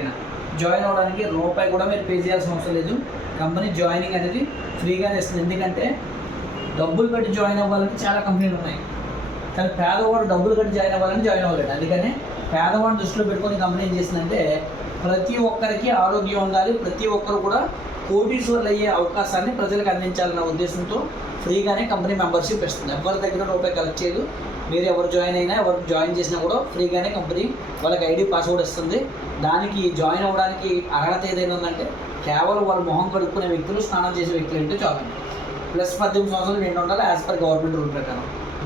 ఎవరికైనా. జాయిన్ అవ్వడానికి రూపాయి కూడా మీరు పే చేయాల్సిన అవసరం లేదు. కంపెనీ జాయినింగ్ అనేది ఫ్రీగానే ఇస్తుంది. ఎందుకంటే డబ్బులు కట్టి జాయిన్ అవ్వాలంటే చాలా కంపెనీలు ఉన్నాయి, కానీ పేదవాడు డబ్బులు కట్టి జాయిన్ అవ్వాలని జాయిన్ అవ్వలేడు. అందుకని పేదవాడిని దృష్టిలో పెట్టుకొని కంపెనీ ఏం చేసిందంటే ప్రతి ఒక్కరికి ఆరోగ్యం ఉండాలి, ప్రతి ఒక్కరు కూడా కోటీశ్వర్లు అయ్యే అవకాశాన్ని ప్రజలకు అందించాలన్న ఉద్దేశంతో ఫ్రీగానే కంపెనీ మెంబర్షిప్ ఇస్తుంది. ఎవరి దగ్గర రూపాయి కలెక్ట్ చేయదు. మీరు ఎవరు జాయిన్ అయినా, ఎవరు జాయిన్ చేసినా కూడా ఫ్రీగానే కంపెనీ వాళ్ళకి ఐడి పాస్వర్డ్ ఇస్తుంది. దానికి జాయిన్ అవ్వడానికి అర్హత ఏదైనా ఉందంటే కేవలం వాళ్ళ మొహం కడుక్కునే వ్యక్తులు, స్నానం చేసే వ్యక్తులు అంటే చాలు. ప్లస్ 18 సంవత్సరాలు నిండి ఉండాలి యాజ్ పర్ గవర్నమెంట్ రూల్ ప్రకారం.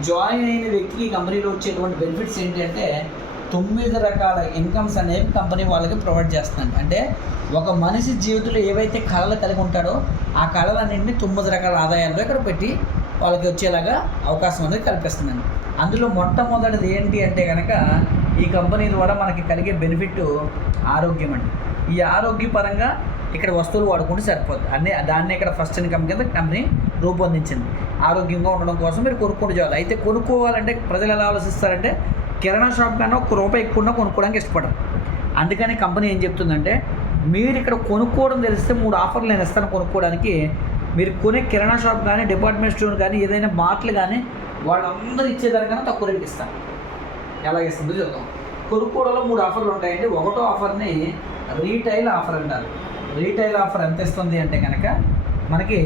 జాయిన్ అయిన వ్యక్తికి కంపెనీలో వచ్చేటువంటి బెనిఫిట్స్ ఏంటి అంటే 9 రకాల ఇన్కమ్స్ అనేవి కంపెనీ వాళ్ళకి ప్రొవైడ్ చేస్తుంది. అంటే ఒక మనిషి జీవితంలో ఏవైతే కళలు కలిగి ఉంటాడో ఆ కళలన్నింటినీ 9 రకాల ఆదాయాల్లో ఇక్కడ పెట్టి వాళ్ళకి వచ్చేలాగా అవకాశం అనేది కల్పిస్తుందండి. అందులో మొట్టమొదటిది ఏంటి అంటే కనుక ఈ కంపెనీ ద్వారా మనకి కలిగే బెనిఫిట్ ఆరోగ్యం అండి. ఈ ఆరోగ్యపరంగా ఇక్కడ వస్తువులు వాడుకుంటే సరిపోద్ది. దాన్ని ఇక్కడ ఫస్ట్ ఇన్కమ్ కింద కంపెనీ రూపొందించింది. ఆరోగ్యంగా ఉండడం కోసం మీరు కొనుక్కుంటూ చాలు. అయితే కొనుక్కోవాలంటే ప్రజలు ఎలా ఆలోచిస్తారంటే కిరాణా షాప్ కన్నా ₹1 ఎక్కువ కొనుక్కోవడానికి ఇష్టపడరు. అందుకని కంపెనీ ఏం చెప్తుందంటే మీరు ఇక్కడ కొనుక్కోవడం తెలిస్తే 3 ఆఫర్లు నేను ఇస్తాను కొనుక్కోవడానికి. మీరు కొనే కిరాణా షాప్ కానీ, డిపార్ట్మెంట్ స్టోర్ కానీ, ఏదైనా మార్ట్లు కానీ వాళ్ళందరూ ఇచ్చేదానికన్నా తక్కువ రేటుకి ఇస్తాను. ఎలా ఇస్తుందో చూద్దాం. కొనుక్కోవడంలో 3 ఆఫర్లు ఉంటాయండి. ఒకటో ఆఫర్ని రీటైల్ ఆఫర్ అంటారు. రీటైల్ ఆఫర్ ఎంత ఇస్తుంది అంటే కనుక మనకి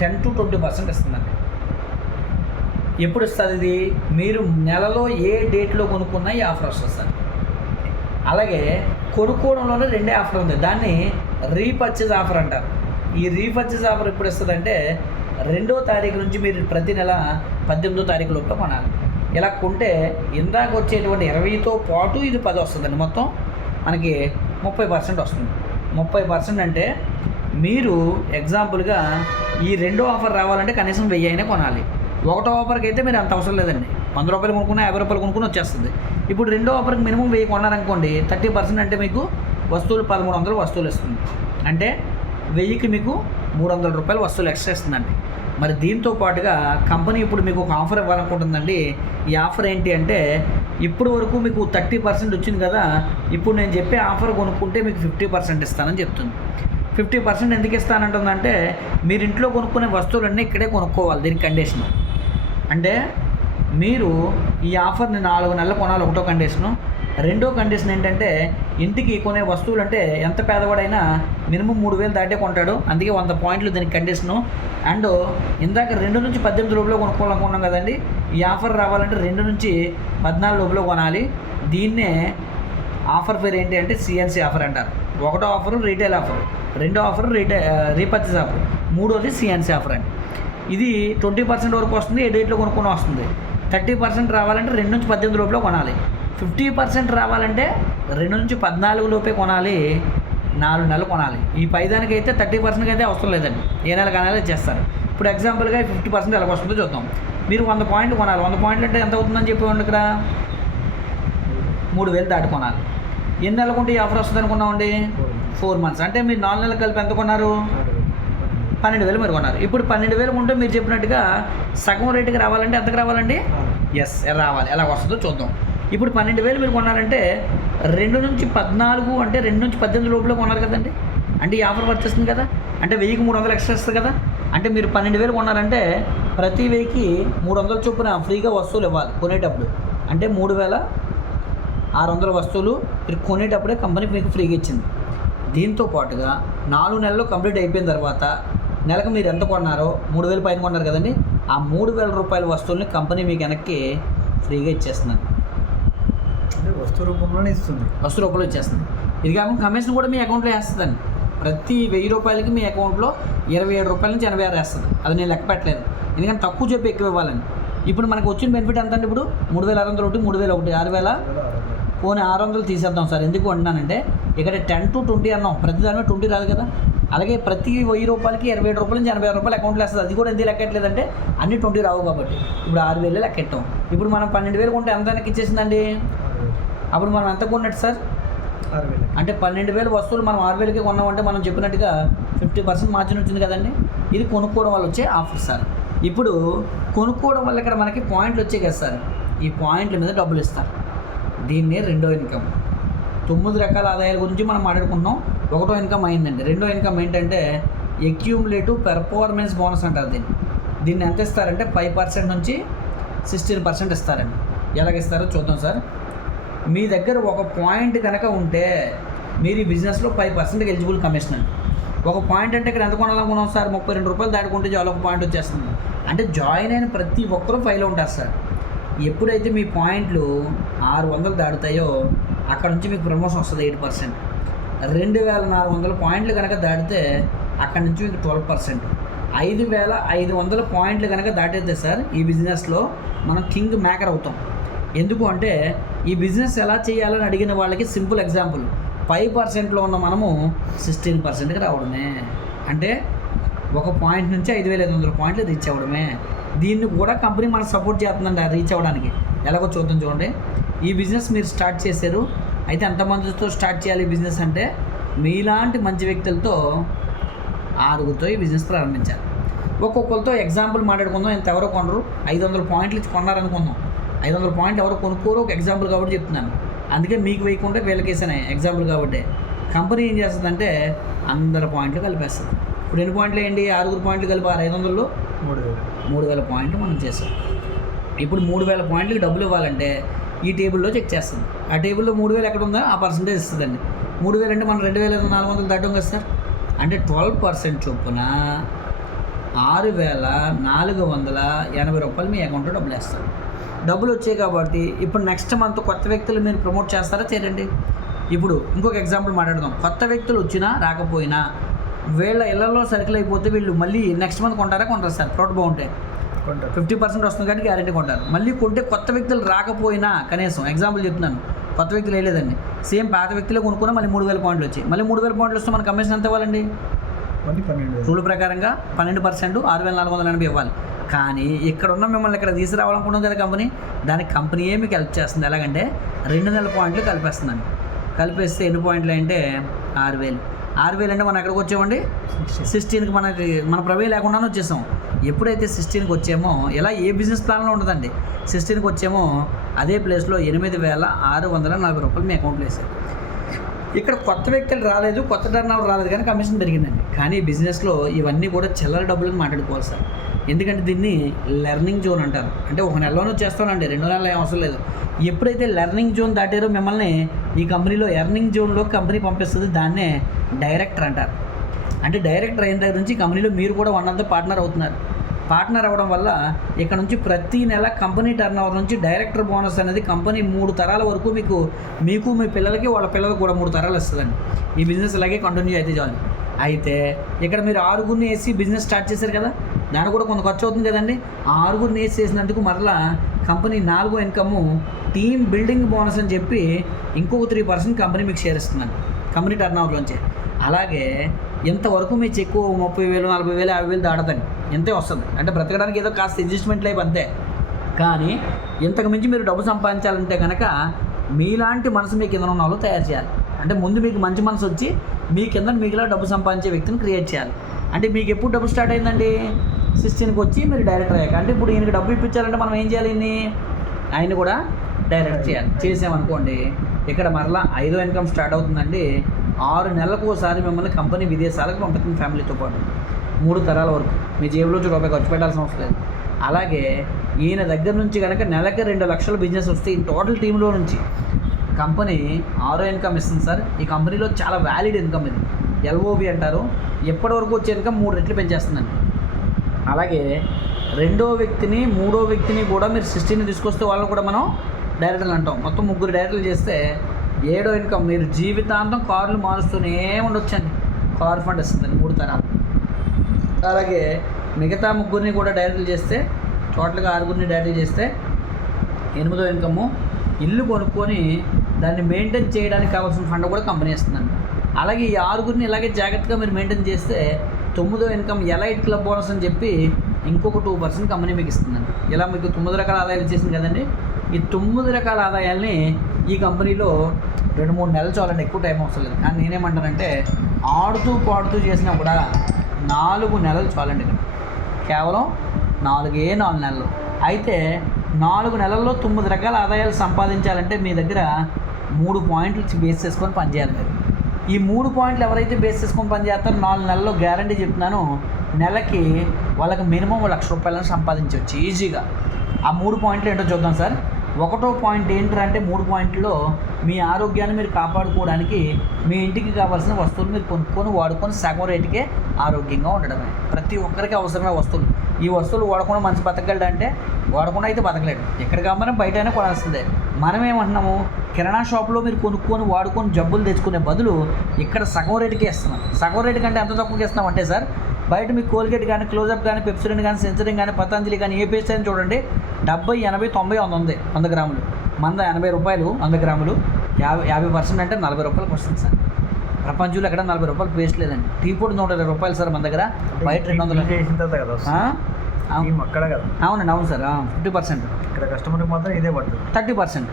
10 to 20% ఇస్తుందండి. ఎప్పుడు ఇస్తుంది ఇది? మీరు నెలలో ఏ డేట్లో కొనుక్కున్నా ఈ ఆఫర్ వస్తుంది. అలాగే కొనుక్కోవడంలోనే 2 ఆఫర్ ఉంది. దాన్ని రీపర్చేజ్ ఆఫర్ అంటారు. ఈ రీపర్చేజ్ ఆఫర్ ఎప్పుడు ఇస్తుంది అంటే 2వ తారీఖు నుంచి మీరు ప్రతి నెల 18వ తారీఖు లోపల కొనాలి. ఇలా కొంటే ఇందాక వచ్చేటువంటి 20తో పాటు ఇది 10 వస్తుందండి. మొత్తం మనకి 30% వస్తుంది. 30% అంటే మీరు ఎగ్జాంపుల్గా ఈ 2వ ఆఫర్ రావాలంటే కనీసం 1000 అయినా కొనాలి. 1వ ఆఫర్కి అయితే మీరు అంత అవసరం లేదండి. ₹100 కొనుక్కున్నా ₹50 కొనుక్కుని వచ్చేస్తుంది. ఇప్పుడు 2వ ఆఫర్కి మినిమం 1000 కొన్నారనుకోండి, 30% అంటే మీకు వస్తువులు 1300 వస్తువులు ఇస్తుంది. అంటే 1000కి మీకు ₹300 వస్తువులు ఎక్స్ట్రా ఇస్తుందండి. మరి దీంతో పాటుగా కంపెనీ ఇప్పుడు మీకు ఒక ఆఫర్ ఇవ్వాలనుకుంటుందండి. ఈ ఆఫర్ ఏంటి అంటే ఇప్పుడు వరకు మీకు 30% వచ్చింది కదా, ఇప్పుడు నేను చెప్పే ఆఫర్ కొనుక్కుంటే మీకు 50% ఇస్తానని చెప్తుంది. 50% ఎందుకు ఇస్తానంటుందంటే మీరు ఇంట్లో కొనుక్కునే వస్తువులన్నీ ఇక్కడే కొనుక్కోవాలి. దీనికి కండిషన్ అంటే మీరు ఈ ఆఫర్ని 4 నెలలు కొనాలి. ఒకటో కండిషను. రెండో కండిషన్ ఏంటంటే ఇంటికి కొనే వస్తువులు అంటే ఎంత పేదవాడైనా మినిమం 3000 దాటే కొంటాడు. అందుకే 100 పాయింట్లు దీనికి కండిషను. అండ్ ఇందాక 2 నుంచి 18 లోపల కొనుక్కోవాలనుకున్నాం కదండి. ఈ ఆఫర్ రావాలంటే 2 నుంచి 14 లోపల కొనాలి. దీన్నే ఆఫర్ పేరు ఏంటి అంటే సిఎన్సి ఆఫర్ అంటారు. ఒకటో ఆఫర్ రీటైల్ ఆఫర్, రెండో ఆఫర్ రీపర్చేజ్ ఆఫర్, మూడోది సిఎన్సి ఆఫర్ అండి. ఇది 20% వరకు వస్తుంది. ఏ డేట్లో కొనుక్కొని వస్తుంది. 30% రావాలంటే 2 నుంచి 18 లోపల కొనాలి. 50% రావాలంటే 2 నుంచి 14 లోపే కొనాలి. 4 నెలలు కొనాలి. ఈ పైదానికి అయితే 30% అయితే అవసరం లేదండి. ఏ నెల కనాలి చేస్తారు. ఇప్పుడు ఎగ్జాంపుల్గా 50% ఎలా వస్తుందో చూద్దాం. మీరు 100 పాయింట్లు కొనాలి. 100 పాయింట్లు అంటే ఎంత అవుతుందని చెప్పేవాళ్ళు ఇక్కడ 3000 దాటి కొనాలి. ఎన్ని నెలలు కొంటే ఈ ఆఫర్ వస్తుంది అనుకున్నామండి? 4 months. అంటే మీరు 4 నెలలు కలిపి ఎంత కొన్నారు? 12,000 మీరు కొన్నారు. ఇప్పుడు 12,000 కొంటే మీరు చెప్పినట్టుగా సగం రేటుకి రావాలంటే ఎంతకు రావాలండి? ఎస్ రావాలి. ఎలా వస్తుందో చూద్దాం. ఇప్పుడు 12,000 మీరు కొన్నారంటే 2 నుంచి 14 అంటే 2 నుంచి 18 లోపల కొన్నారు కదండి. అంటే ఈ ఆఫర్ వచ్చేస్తుంది కదా. అంటే 1000కి 300 ఎక్స్ట్రా వస్తుంది కదా. అంటే మీరు 12,000 కొన్నారంటే ప్రతి 1000కి 300 చొప్పున ఫ్రీగా వస్తువులు ఇవ్వాలి కొనేటప్పుడు. అంటే 3600 వస్తువులు మీరు కొనేటప్పుడే కంపెనీ మీకు ఫ్రీగా ఇచ్చింది. దీంతో పాటుగా 4 నెలలు కంప్లీట్ అయిపోయిన తర్వాత నెలకు మీరు ఎంత కొన్నారో 3000 పైన కొన్నారు కదండి. ఆ ₹3000 వస్తువుల్ని కంపెనీ మీకు వెనక్కి ఫ్రీగా ఇచ్చేస్తుంది. అంటే వస్తువు రూపంలోనే ఇస్తుంది. వస్తువు రూపంలో ఇచ్చేస్తుంది. ఇది కాకుండా కమిషన్ కూడా మీ అకౌంట్లో వేస్తుందండి. ప్రతి ₹1000కి మీ అకౌంట్లో ₹27 నుంచి 86 వేస్తుంది. అది నేను లెక్క పెట్టలేదు, ఎందుకంటే తక్కువ చెప్పి ఎక్కువ ఇవ్వాలండి. ఇప్పుడు మనకు వచ్చిన బెనిఫిట్ ఎంత అండి? ఇప్పుడు 3600 3001 6000 పోనీ 600 తీసేద్దాం సార్. ఎందుకు అంటున్నానంటే ఇక్కడ 10 to 20 అన్నాం. ప్రతి దాని మీద 20 రాదు కదా. అలాగే ప్రతి ₹1000కి ₹27 నుంచి ₹86 అకౌంట్లో వేస్తుంది. అది కూడా ఎందుకు లెక్కట్లేదంటే అన్ని 20 రావు కాబట్టి. ఇప్పుడు 6000 లెక్కెట్టాం. ఇప్పుడు మనం 12,000 కొంటే ఎంత లెక్క ఇచ్చేసిందండి. అప్పుడు మనం ఎంత కొన్నట్టు సార్? 6,000. అంటే 12,000 వస్తువులు మనం 6,000కి కొన్నామంటే మనం చెప్పినట్టుగా 50% మార్జిన్ వచ్చింది కదండి. ఇది కొనుక్కోవడం వల్ల వచ్చే ఆఫర్ సార్. ఇప్పుడు కొనుక్కోవడం వల్ల ఇక్కడ మనకి పాయింట్లు వచ్చాయి కదా సార్. ఈ పాయింట్ల మీద డబ్బులు ఇస్తారు. దీన్నే రెండో ఇన్కమ్. 9 రకాల ఆదాయాల గురించి మనం మాట్లాడుకుంటున్నాం. ఒకటో ఇన్కమ్ అయిందండి. రెండో ఇన్కమ్ ఏంటంటే అక్యూములేటివ్ పెర్ఫార్మెన్స్ బోనస్ అంటారు దీన్ని ఎంత ఇస్తారంటే 5% నుంచి 16% ఇస్తారండి. ఎలాగిస్తారో చూద్దాం సార్. మీ దగ్గర ఒక పాయింట్ కనుక ఉంటే మీరు ఈ బిజినెస్లో 5% ఎలిజిబుల్ కమిషన్ అండి. ఒక పాయింట్ అంటే ఇక్కడ ఎంత కొనాలనుకున్నాం సార్, 32 రూపాయలు దాటుకుంటే చాలా ఒక పాయింట్ వచ్చేస్తుంది. అంటే జాయిన్ అయిన ప్రతి ఒక్కరూ 5లో ఉంటారు సార్. ఎప్పుడైతే మీ పాయింట్లు 600 దాటుతాయో అక్కడ నుంచి మీకు ప్రమోషన్ వస్తుంది 8%. 2400 పాయింట్లు కనుక దాటితే అక్కడ నుంచి మీకు 12%. 5500 పాయింట్లు కనుక దాటితే సార్ ఈ బిజినెస్లో మనం కింగ్ మేకర్ అవుతాం. ఎందుకు అంటే ఈ బిజినెస్ ఎలా చేయాలని అడిగిన వాళ్ళకి సింపుల్ ఎగ్జాంపుల్, 5%లో ఉన్న మనము 16%కి రావడమే. అంటే ఒక పాయింట్ నుంచి 5500 పాయింట్లు రీచ్ అవ్వడమే. దీన్ని కూడా కంపెనీ మనకు సపోర్ట్ చేస్తుందండి రీచ్ అవ్వడానికి. ఎలాగో చూద్దాం చూడండి. ఈ బిజినెస్ మీరు స్టార్ట్ చేశారు. అయితే ఎంతమందితో స్టార్ట్ చేయాలి ఈ బిజినెస్ అంటే మీలాంటి మంచి వ్యక్తులతో 6గురితో ఈ బిజినెస్ ప్రారంభించాలి. ఒక్కొక్కరితో ఎగ్జాంపుల్ మాట్లాడుకుందాం. ఇంత ఎవరో కొనరు, 500 పాయింట్లు ఇచ్చి కొన్నారనుకుందాం. 500 పాయింట్లు ఎవరు కొనుక్కోరు, ఒక ఎగ్జాంపుల్ కాబట్టి చెప్తున్నాను. అందుకే మీకు వేయకుండా వీళ్ళకి వేసాను ఎగ్జాంపుల్ కాబట్టి. కంపెనీ ఏం చేస్తుందంటే అందరి పాయింట్లు కలిపేస్తుంది. ఇప్పుడు ఎన్ని పాయింట్లు వేయండి, 6 పాయింట్లు కలిపి 500లో 3000 పాయింట్లు మనం చేస్తాం. ఇప్పుడు 3000 పాయింట్లకి డబ్బులు ఇవ్వాలంటే ఈ టేబుల్లో చెక్ చేస్తుంది. ఆ టేబుల్లో 3000 ఎక్కడ ఉందో ఆ పర్సంటేజ్ ఇస్తుందండి. 3000 అంటే మనం 2400 దాటాం కదా సార్. అంటే 12% చొప్పున 6480 రూపాయలు మీ అకౌంట్లో డబ్బులు వేస్తారు. డబ్బులు వచ్చాయి కాబట్టి ఇప్పుడు నెక్స్ట్ మంత్ కొత్త వ్యక్తులు మీరు ప్రమోట్ చేస్తారా చేయండి. ఇప్పుడు ఇంకొక ఎగ్జాంపుల్ మాట్లాడదాం. కొత్త వ్యక్తులు వచ్చినా రాకపోయినా వీళ్ళ ఇళ్లలో సర్కిల్ అయిపోతే వీళ్ళు మళ్ళీ నెక్స్ట్ మంత్ కొంటారా సార్. ప్రోడక్ట్ బాగుంటాయి, 50% వస్తుంది కాబట్టి గ్యారెంటీ కొంటారు. మళ్ళీ కొంటే కొత్త వ్యక్తులు రాకపోయినా కనీసం ఎగ్జాంపుల్ చెప్తున్నాను, కొత్త వ్యక్తులు వేయలేదండి, సేమ్ పాత వ్యక్తులే కొనుక్కున్నా మళ్ళీ 3000 పాయింట్లు వచ్చాయి. మళ్ళీ 3000 పాయింట్లు వస్తే మన కమిషన్ ఎంత ఇవ్వాలండి? రూల్ ప్రకారంగా 12% 6480 ఇవ్వాలి. కానీ ఇక్కడ ఉన్న మిమ్మల్ని ఇక్కడ తీసుకురావాలనుకున్నాం కదా కంపెనీ, దానికి కంపెనీయే మీకు హెల్ప్ చేస్తుంది. ఎలాగంటే 2 నెలల పాయింట్లు కలిపేస్తుందండి. కలిపేస్తే ఎన్ని పాయింట్లు అంటే 6000 అంటే మనం ఎక్కడికి వచ్చామండి 16కి మన ప్రవేశం లేకుండానే వచ్చేసాం. ఎప్పుడైతే 16కి వచ్చామో ఇలా ఏ బిజినెస్ ప్లాన్లో ఉండదండి. 16కి వచ్చామో అదే ప్లేస్లో 8640 రూపాయలు మీ అకౌంట్లో వేసారు. ఇక్కడ కొత్త వ్యక్తులు రాలేదు, కొత్త టర్న్ ఓవర్ రాలేదు, కానీ కమిషన్ పెరిగిందండి. కానీ బిజినెస్లో ఇవన్నీ కూడా చిల్లర డబ్బులను మాట్లాడుకోవాలి సార్. ఎందుకంటే దీన్ని లెర్నింగ్ జోన్ అంటారు. అంటే ఒక నెలలోనే చేస్తానండి, 2 నెలలు ఏం అవసరం లేదు. ఎప్పుడైతే లెర్నింగ్ జోన్ దాటారో మిమ్మల్ని ఈ కంపెనీలో ఎర్నింగ్ జోన్లో కంపెనీ పంపిస్తుంది. దాన్నే డైరెక్టర్ అంటారు. అంటే డైరెక్టర్ అయిన దగ్గర నుంచి కంపెనీలో మీరు కూడా వన్ ఆఫ్ ద పార్ట్నర్ అవుతున్నారు. పార్ట్నర్ అవ్వడం వల్ల ఇక్కడ నుంచి ప్రతి నెల కంపెనీ టర్న్ ఓవర్ నుంచి డైరెక్టర్ బోనస్ అనేది కంపెనీ 3 తరాల వరకు మీకు మీ పిల్లలకి వాళ్ళ పిల్లలకు కూడా 3 తరాలు వస్తుందండి. ఈ బిజినెస్ ఇలాగే కంటిన్యూ అయితే చాలు. అయితే ఇక్కడ మీరు 6గురిని వేసి బిజినెస్ స్టార్ట్ చేశారు కదా, దానికి కూడా కొంత ఖర్చు అవుతుంది కదండి. ఆ 6గురిని వేసి చేసినందుకు మరలా కంపెనీ 4వ ఇన్కమ్ టీమ్ బిల్డింగ్ బోనస్ అని చెప్పి ఇంకొక 3% కంపెనీ మీకు షేర్ ఇస్తుందండి కంపెనీ టర్న్ ఓవర్లోంచి. అలాగే ఇంతవరకు మీ చెక్కు 30,000 40,000 50,000 దాడదండి, ఎంతే వస్తుంది. అంటే బ్రతకడానికి ఏదో కాస్త అడ్జస్ట్మెంట్ లైఫ్ అంతే. కానీ ఇంతకు మించి మీరు డబ్బు సంపాదించాలంటే కనుక మీలాంటి మనసు మీ కింద ఉన్న వాళ్ళు తయారు చేయాలి. అంటే ముందు మీకు మంచి మనసు వచ్చి మీ కింద మీకులా డబ్బు సంపాదించే వ్యక్తిని క్రియేట్ చేయాలి. అంటే మీకు ఎప్పుడు డబ్బు స్టార్ట్ అయిందండి 16కి వచ్చి మీరు డైరెక్టర్ అయ్యాక. అంటే ఇప్పుడు ఈయనకి డబ్బు ఇప్పించాలంటే మనం ఏం చేయాలి, ఆయన కూడా డైరెక్ట్ చేయాలి. చేసామనుకోండి ఇక్కడ మరలా 5వ ఇన్కమ్ స్టార్ట్ అవుతుందండి. 6 నెలలకు ఒకసారి మిమ్మల్ని కంపెనీ విదేశాలకు పంపుతుంది ఫ్యామిలీతో పాటు 3 తరాల వరకు. మీ జేబులో రూపాయి ఖర్చు పెట్టాల్సిన అవసరం లేదు. అలాగే ఈయన దగ్గర నుంచి కనుక నెలకి 2 లక్షల బిజినెస్ వస్తే ఈ టోటల్ టీంలో నుంచి కంపెనీ 6వ ఇన్కమ్ ఇస్తుంది సార్. ఈ కంపెనీలో చాలా వ్యాలిడ్ ఇన్కమ్ ఇది, LOB అంటారు. ఎప్పటి వరకు వచ్చే ఇన్కమ్ 3 రెట్లు పెంచేస్తుందండి. అలాగే 2వ వ్యక్తిని 3వ వ్యక్తిని కూడా మీరు 16ని తీసుకొస్తే వాళ్ళని కూడా మనం డైరెక్టర్లు అంటాం. మొత్తం 3 డైరెక్టర్లు చేస్తే 7వ ఇన్కమ్ మీరు జీవితాంతం కార్లు మారుస్తూనే ఉండొచ్చండి. కార్ ఫండ్ ఇస్తుందండి 3 తరాలు. అలాగే మిగతా 3గురిని కూడా డైరెక్టర్లు చేస్తే టోటల్గా 6గురిని డైరెక్టర్లు చేస్తే 8వ ఇన్కమ్ ఇల్లు కొనుక్కొని దాన్ని మెయింటైన్ చేయడానికి కావాల్సిన ఫండ్ కూడా కంపెనీ ఇస్తుందండి. అలాగే ఈ 6గురిని ఇలాగే జాగ్రత్తగా మీరు మెయింటైన్ చేస్తే 9వ ఇన్కమ్ ఎలైట్ క్లబ్ బోనస్ అని చెప్పి ఇంకొక 2% కంపెనీ మీకు ఇస్తుందండి. ఇలా మీకు 9 రకాల ఆదాయాలు ఇచ్చేసింది కదండి. ఈ 9 రకాల ఆదాయాల్ని ఈ కంపెనీలో 2-3 నెలలు చాలండి, ఎక్కువ టైం అవసరం లేదు. కానీ నేనేమంటానంటే ఆడుతూ పాడుతూ చేసినా కూడా 4 నెలలు చాలండి. ఇక్కడ కేవలం 4 నెలలు. అయితే 4 నెలల్లో 9 రకాల ఆదాయాలు సంపాదించాలంటే మీ దగ్గర 3 పాయింట్లు బేస్ చేసుకొని పనిచేయాలి మీరు. ఈ 3 పాయింట్లు ఎవరైతే బేస్ చేసుకొని పనిచేస్తారో 4 నెలల్లో గ్యారంటీ చెప్తున్నాను, నెలకి వాళ్ళకి మినిమం ₹1,00,000 సంపాదించవచ్చు ఈజీగా. ఆ 3 పాయింట్లు ఏంటో చూద్దాం సార్. ఒకటో పాయింట్ ఏంటంటే 3 పాయింట్లో మీ ఆరోగ్యాన్ని మీరు కాపాడుకోవడానికి మీ ఇంటికి కావాల్సిన వస్తువులు మీరు కొనుక్కొని వాడుకొని సగం రేటుకే ఆరోగ్యంగా ఉండడమే. ప్రతి ఒక్కరికి అవసరమైన వస్తువులు. ఈ వస్తువులు వాడకుండా మనిషి బతకగలడు అంటే వాడకుండా అయితే బతకలేడు. ఎక్కడ కావాలన్నా బయటనే కొనాల్సిందే. మనం ఏమంటున్నాము, కిరాణా షాప్లో మీరు కొనుక్కొని వాడుకొని జబ్బులు తెచ్చుకునే బదులు ఇక్కడ సగం రేటుకే ఇస్తున్నాం. సగం రేటు కంటే ఎంత తక్కువకి ఇస్తున్నాం అంటే సార్, బయట మీకు కోల్గేట్ కానీ, క్లోజప్ కానీ, పెప్సిడెంట్ కానీ, సెన్సరింగ్ కానీ, పతంజలి కానీ ఏ పేస్ట్ అని చూడండి 70, 80, 90, 100 ఉంది 100 గ్రాములు. మన ₹80 100 గ్రాములు, 50% అంటే ₹40 వస్తుంది సార్. ప్రపంచంలో ఎక్కడ ₹40 పేస్ట్ లేదండి. టీ పొడి ₹120 సార్ మన దగ్గర, బయట 200 చేసిన తర్వాత కదా అక్కడ కదా. అవునండి, అవును సార్. 50% ఇక్కడ కస్టమర్కి మాత్రం ఇదే పడుతుంది. 30%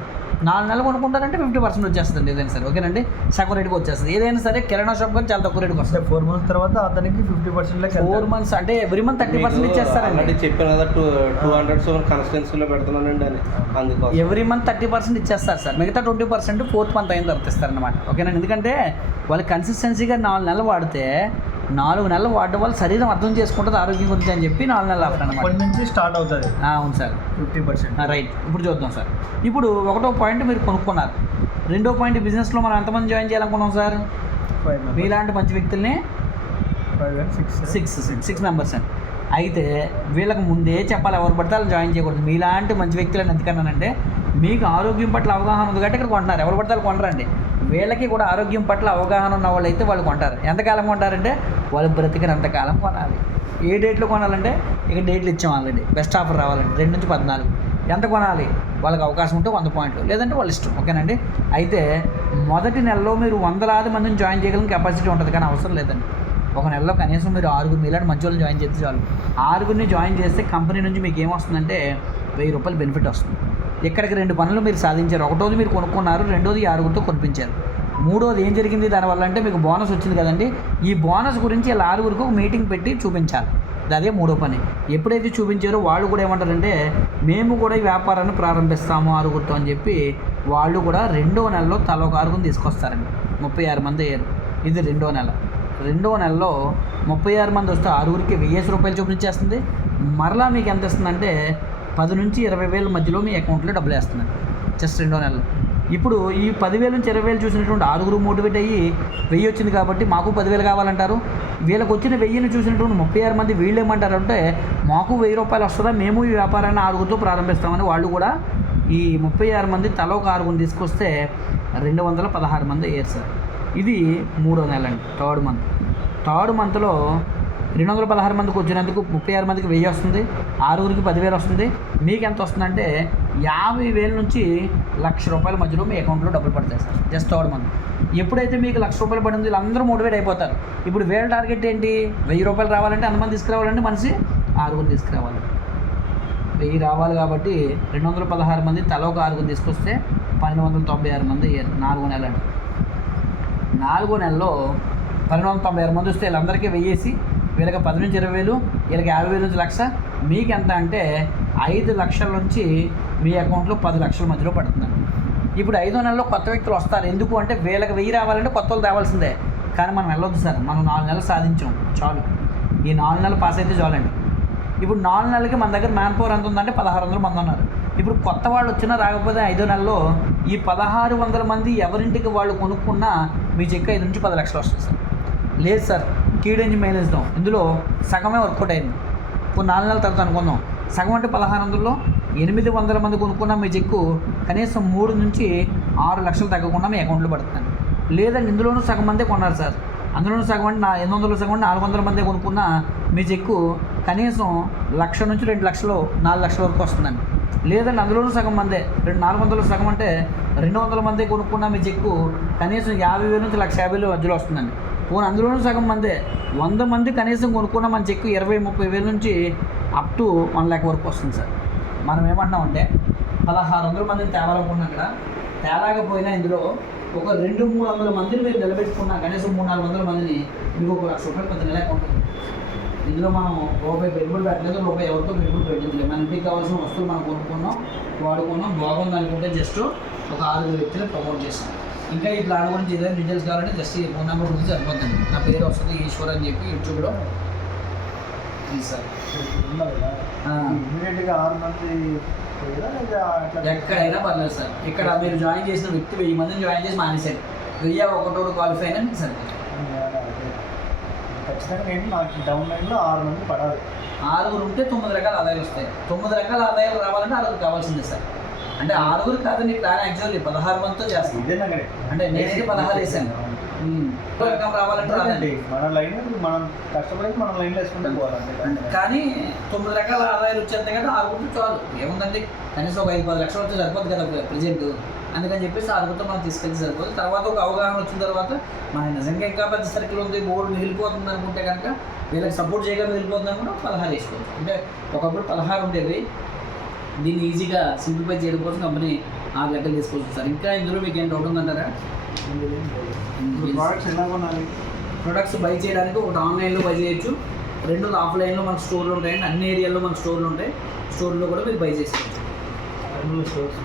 4 నెలలు కొనుక్కుంటారంటే 50% వచ్చేస్తుంది ఏదైనా సరే. ఓకేనండి, సగం రేటుకి వచ్చేస్తుంది. ఏదైనా సరే కిరాణా షాప్ కానీ చాలా తక్కువ రేటుకి వస్తుంది. 4 మంత్స్ తర్వాత అతనికి 50% 4 మంత్స్ అంటే ఎవ్రీ మంత్ 30% ఇచ్చేస్తారండి. చెప్పాను కదా 200 కన్స్టెన్సీలో పెడుతున్నానండి అని, అందుకోసం ఎవ్రీ మంత్ 30% ఇచ్చేస్తారు సార్. మిగతా 20% 4th మంత్ అయిన తర్వాత ఇస్తారనమాట. ఓకేనండి, ఎందుకంటే వాళ్ళు కన్సిస్టెన్సీగా 4 నెలలు వాడితే 4 నెలలు వాడడం వల్ల శరీరం అర్థం చేసుకుంటుంది ఆరోగ్యం గురించి అని చెప్పి 4 నెలలు ఆఫర్ అనమాట. అప్పటి నుంచి స్టార్ట్ అవుతుంది. అవును సార్, 50%. రైట్. ఇప్పుడు చూద్దాం సార్. ఇప్పుడు ఒకటో పాయింట్ మీరు కొనుక్కున్నారు. రెండో పాయింట్, బిజినెస్లో మనం ఎంతమంది జాయిన్ చేయాలనుకున్నాం సార్? 5 members. మీలాంటి మంచి వ్యక్తుల్ని 5 and 6. 6 మెంబర్స్ అండి. అయితే వీళ్ళకి ముందే చెప్పాలి, ఎవరు పడితే వాళ్ళు జాయిన్ చేయకూడదు. మీలాంటి మంచి వ్యక్తులని ఎందుకన్నానంటే, మీకు ఆరోగ్యం పట్ల అవగాహన ఉంది కాబట్టి ఇక్కడ కొంటున్నారు. ఎవరు పడితే వాళ్ళు కొనరండి. వీళ్ళకి కూడా ఆరోగ్యం పట్ల అవగాహన ఉన్న వాళ్ళు అయితే వాళ్ళు కొంటారు. ఎంతకాలం కొంటారంటే వాళ్ళు బ్రతికినంతకాలం కొనాలి. ఏ డేట్లో కొనాలంటే ఇక డేట్లు ఇచ్చాం ఆల్రెడీ. బెస్ట్ ఆఫర్ రావాలండి 2 నుంచి 14. ఎంత కొనాలి? వాళ్ళకి అవకాశం ఉంటే 100 పాయింట్లు, లేదంటే వాళ్ళ ఇష్టం. ఓకేనండి. అయితే మొదటి నెలలో మీరు 100 మందిని జాయిన్ చేయగలిగిన కెపాసిటీ ఉంటుంది, కానీ అవసరం లేదండి. ఒక నెలలో కనీసం మీరు 6 మీలాంటి మంచి వాళ్ళని జాయిన్ చేస్తే చాలు. 6 జాయిన్ చేస్తే కంపెనీ నుంచి మీకు ఏమొస్తుందంటే ₹1000 బెనిఫిట్ వస్తుంది. ఇక్కడికి 2 పనులు మీరు సాధించారు. ఒకటోది మీరు కొనుక్కున్నారు, రెండోది 6 కొనిపించారు. మూడోది ఏం జరిగింది దానివల్ల అంటే మీకు బోనస్ వచ్చింది కదండి. ఈ బోనస్ గురించి ఇలా 6 ఒక మీటింగ్ పెట్టి చూపించాలి. అదే మూడో పని. ఎప్పుడైతే చూపించారో వాళ్ళు కూడా ఏమంటారంటే, మేము కూడా ఈ వ్యాపారాన్ని ప్రారంభిస్తాము 6 అని చెప్పి వాళ్ళు కూడా రెండో నెలలో తల ఒక 6 తీసుకొస్తారండి. 36 మంది అయ్యారు. ఇది రెండో నెల. రెండో నెలలో 36 మంది వస్తే 6కి ₹1000 చొప్పున ఇచ్చేస్తుంది. మరలా మీకు ఎంత ఇస్తుందంటే 10 నుంచి 20,000 మధ్యలో మీ అకౌంట్లో డబ్బులు వేస్తుందండి జస్ట్ రెండో నెలలో. ఇప్పుడు ఈ 10,000 నుంచి 20,000 చూసినటువంటి 6 మోటివేట్ అయ్యి 1000 వచ్చింది కాబట్టి మాకు 10,000 కావాలంటారు. వీళ్ళకి వచ్చిన 1000ని చూసినటువంటి 36 మంది వీళ్ళు ఏమంటారు అంటే, మాకు ₹1000 వస్తుందా, మేము ఈ వ్యాపారాన్ని 6 ప్రారంభిస్తామని వాళ్ళు కూడా ఈ 36 మంది తల ఒక 6 తీసుకొస్తే 216 మంది అయ్యారు సార్. ఇది మూడో నెల అండి, థర్డ్ మంత్లో 216 మందికి వచ్చినందుకు 36 మందికి 1000 వస్తుంది, 6కి 10,000 వస్తుంది. మీకు ఎంత వస్తుందంటే 50,000 నుంచి ₹1,00,000 మధ్యలో మీ అకౌంట్లో డబ్బులు పడతాయి సార్ జస్ట్ థర్డ్ మంత్. ఎప్పుడైతే మీకు ₹1,00,000 పడింది వీళ్ళందరూ మోటివేట్ అయిపోతారు. ఇప్పుడు వీళ్ళ టార్గెట్ ఏంటి? ₹1000 రావాలంటే ఎంతమంది తీసుకురావాలంటే మనిషి 6 తీసుకురావాలి. 1000 రావాలి కాబట్టి 216 మంది తల ఒక 6 తీసుకొస్తే 1296 మంది అయ్యారు 4 నెలలు. 4 నెలల్లో 1296 మంది వస్తే వీళ్ళందరికీ 1000 వేసి వీళ్ళకి 10 నుంచి 20,000, వీళ్ళకి 50,000 నుంచి 1,00,000. మీకు ఎంత అంటే 5 లక్షల నుంచి మీ అకౌంట్లో 10 లక్షల మధ్యలో పడుతుందండి. ఇప్పుడు 5వ నెలలో కొత్త వ్యక్తులు వస్తారు. ఎందుకు అంటే వీళ్ళకి 1000 రావాలంటే కొత్త వాళ్ళు రావాల్సిందే. కానీ మనం వెళ్ళొద్దు సార్, మనం 4 నెలలు సాధించాం చాలు. ఈ 4 నెలలు పాస్ అయితే చాలండి. ఇప్పుడు 4 నెలలకి మన దగ్గర మ్యాన్ పవర్ ఎంత ఉందంటే 1600 మంది ఉన్నారు. ఇప్పుడు కొత్త వాళ్ళు వచ్చినా రాకపోతే 5వ నెలలో ఈ 1600 మంది ఎవరింటికి వాళ్ళు కొనుక్కున్నా మీ చెక్ 5 నుంచి 10 లక్షలు వస్తుంది సార్. లేదు సార్, కీడెంచి మేనేస్తాం, ఇందులో సగమే వర్కౌట్ అయింది. ఇప్పుడు 4 నెలల తర్వాత అనుకుందాం, సగం అంటే 1600లో 800 మంది కొనుక్కున్నా మీ చెక్కు కనీసం 3 నుంచి 6 లక్షలు తగ్గకుండా మీ అకౌంట్లో పడుతుంది. లేదండి ఇందులోనూ సగం మందే కొన్నారు సార్, అందులోనూ సగం అంటే 800 సగం అంటే 400 మందే కొనుక్కున్నా మీ చెక్కు కనీసం 1,00,000 నుంచి 2 లక్షలు 4 లక్షల వరకు వస్తుందండి. లేదండి అందులోనూ సగం మందే 400 సగం అంటే 200 మందే కొనుక్కున్నా మీ చెక్కు కనీసం 50,000 నుంచి 1,50,000 మధ్యలో వస్తుందండి. పోనీ అందులోనూ సగం మందే 100 మంది కనీసం కొనుక్కున్న మన చెక్కు 20,000-30,000 నుంచి అప్ టు 1 లక్ష వరకు వస్తుంది సార్. మనం ఏమంటున్నామంటే 1600 మందిని తేవాలనుకున్నాం, ఇక్కడ తేలాకపోయినా ఇందులో ఒక 200-300 మందిని మీరు నిలబెట్టుకున్నా కనీసం 300-400 మందిని మీకు ₹1,00,000 ప్రతి నెల అకౌంట్ ఉంది. ఇందులో మనం రూపాయి పెట్టుబడి పెట్టలేదు, రూపాయి ఎవరితో పెట్టుబడి పెట్టలేదు. మన ఇంటికి కావాల్సిన వస్తువులు మనం కొనుక్కున్నాం, వాడుకున్నాం, బాగుంది అనుకుంటే జస్ట్ ఒక 6 వ్యక్తులు ప్రమోట్ చేస్తాం. ఇంకా ఈ ప్లాన్ గురించి ఏదైనా డీటెయిల్స్ కావాలంటే జస్ట్ ఈ ఫోన్ నెంబర్ గురించి సరిపోతుంది. నా పేరు వస్తుంది ఈశ్వర్ అని చెప్పి యూట్యూబ్లో సార్. ఇమీడియట్గా 6 మంది పోయారా లేదా అట్లా? ఎక్కడైనా పర్లేదు సార్. ఇక్కడ మీరు జాయిన్ చేసిన వ్యక్తి 1000 మందిని జాయిన్ చేసి మానేశారు, 1000 ఒకటోడు క్వాలిఫై అయినా మీకు సరిపోతుంది. ఖచ్చితంగా నేను నాకు డౌన్ లైన్లో 6 మంది పడాలి. 6 ఉంటే 9 రకాల ఆదాయాలు వస్తాయి. 9 రకాల ఆదాయాలు రావాలంటే 6 కావాల్సిందే సార్. అంటే 6 కాదు, నీ ప్లాన్ యాక్చువల్లీ 16 మందితో చేస్తాం. ఇదే నగరే అంటే నేనైతే 16 వేసాను. రకం రావాలంటే రాదండి. మన లైన్ మనం కష్టపడి మనం లైన్లో వేసుకుంటే పోవాలండి. కానీ 9 రకాల ఆదాయాలు వచ్చేంత కదా 6 చాలు. ఏముందండి, కనీసం ఒక 5-10 లక్షలు వస్తే సరిపోతుంది కదా ప్రజెంట్. అందుకని చెప్పేసి 6 మనం తీసుకెళ్తే సరిపోతుంది. తర్వాత ఒక అవగాహన వచ్చిన తర్వాత మన నిజంగా ఇంకా పెద్ద సర్కిల్ ఉంది, బోర్డు మిగిలిపోతుంది అనుకుంటే కనుక, వీళ్ళకి సపోర్ట్ చేయగా మిగిలిపోతుంది అనుకుంటే 16 వేసుకోవచ్చు. అంటే ఒకప్పుడు 16 ఉండేవి, దీన్ని ఈజీగా సింప్లిఫై చేయడం కోసం కంపెనీ 6 లెక్కలు తీసుకోవచ్చు సార్. ఇంకా ఇందులో మీకు ఏం డౌట్ ఉందంటారా? ప్రోడక్ట్స్ ఎలా కొనాలి? ప్రొడక్ట్స్ బై చేయడానికి ఒకటి ఆన్లైన్లో బై చేయొచ్చు, 2 ఆఫ్లైన్లో మన స్టోర్లు ఉంటాయండి. అన్ని ఏరియాల్లో మన స్టోర్లు ఉంటాయి. స్టోర్లో కూడా మీరు బై చేసుకోవచ్చు. స్టోర్స్